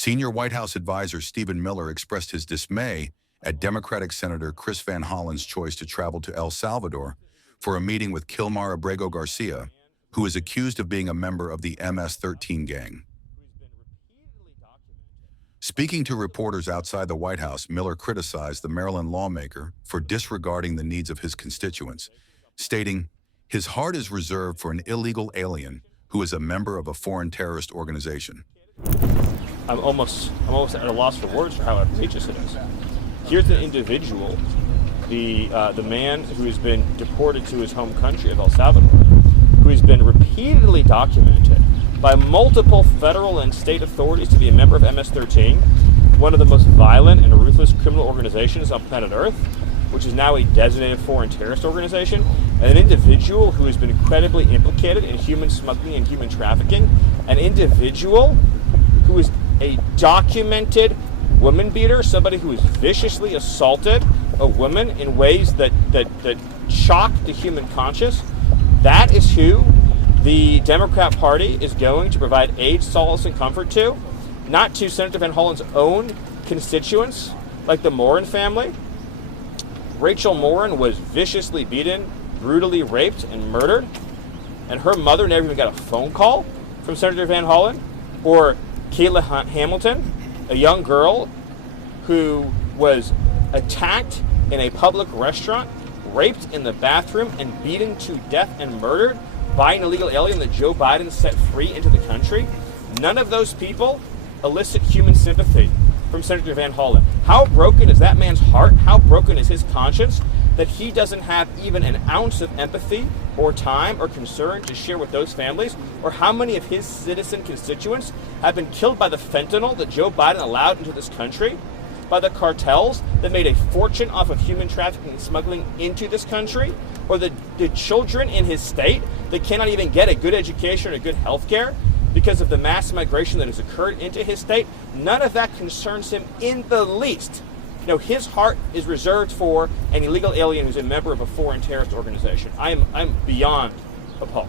Senior White House advisor Stephen Miller expressed his dismay at Democratic Senator Chris Van Hollen's choice to travel to El Salvador for a meeting with Kilmar Abrego Garcia, who is accused of being a member of the MS-13 gang. Speaking to reporters outside the White House, Miller criticized the Maryland lawmaker for disregarding the needs of his constituents, stating, "His heart is reserved for an illegal alien who is a member of a foreign terrorist organization." I'm almost at a loss for words for how outrageous it is. Here's an individual, the man who has been deported to his home country of El Salvador, who has been repeatedly documented by multiple federal and state authorities to be a member of MS-13, one of the most violent and ruthless criminal organizations on planet Earth, which is now a designated foreign terrorist organization, and an individual who has been incredibly implicated in human smuggling and human trafficking, an individual who is a documented woman beater, somebody who has viciously assaulted a woman in ways that shock the human conscience. That is who the Democrat Party is going to provide aid, solace, and comfort to, not to Senator Van Hollen's own constituents, like the Morin family. Rachel Morin was viciously beaten, brutally raped, and murdered, and her mother never even got a phone call from Senator Van Hollen. Or Kayla Hamilton, a young girl who was attacked in a public restaurant, raped in the bathroom, and beaten to death and murdered by an illegal alien that Joe Biden set free into the country. None of those people elicit human sympathy from Senator Van Hollen. How broken is that man's heart? How broken is his conscience that he doesn't have even an ounce of empathy or time or concern to share with those families? Or how many of his citizen constituents have been killed by the fentanyl that Joe Biden allowed into this country, by the cartels that made a fortune off of human trafficking and smuggling into this country, or the children in his state that cannot even get a good education or good health care because of the mass migration that has occurred into his state? None of that concerns him in the least. No, his heart is reserved for an illegal alien who's a member of a foreign terrorist organization. I'm beyond appalled.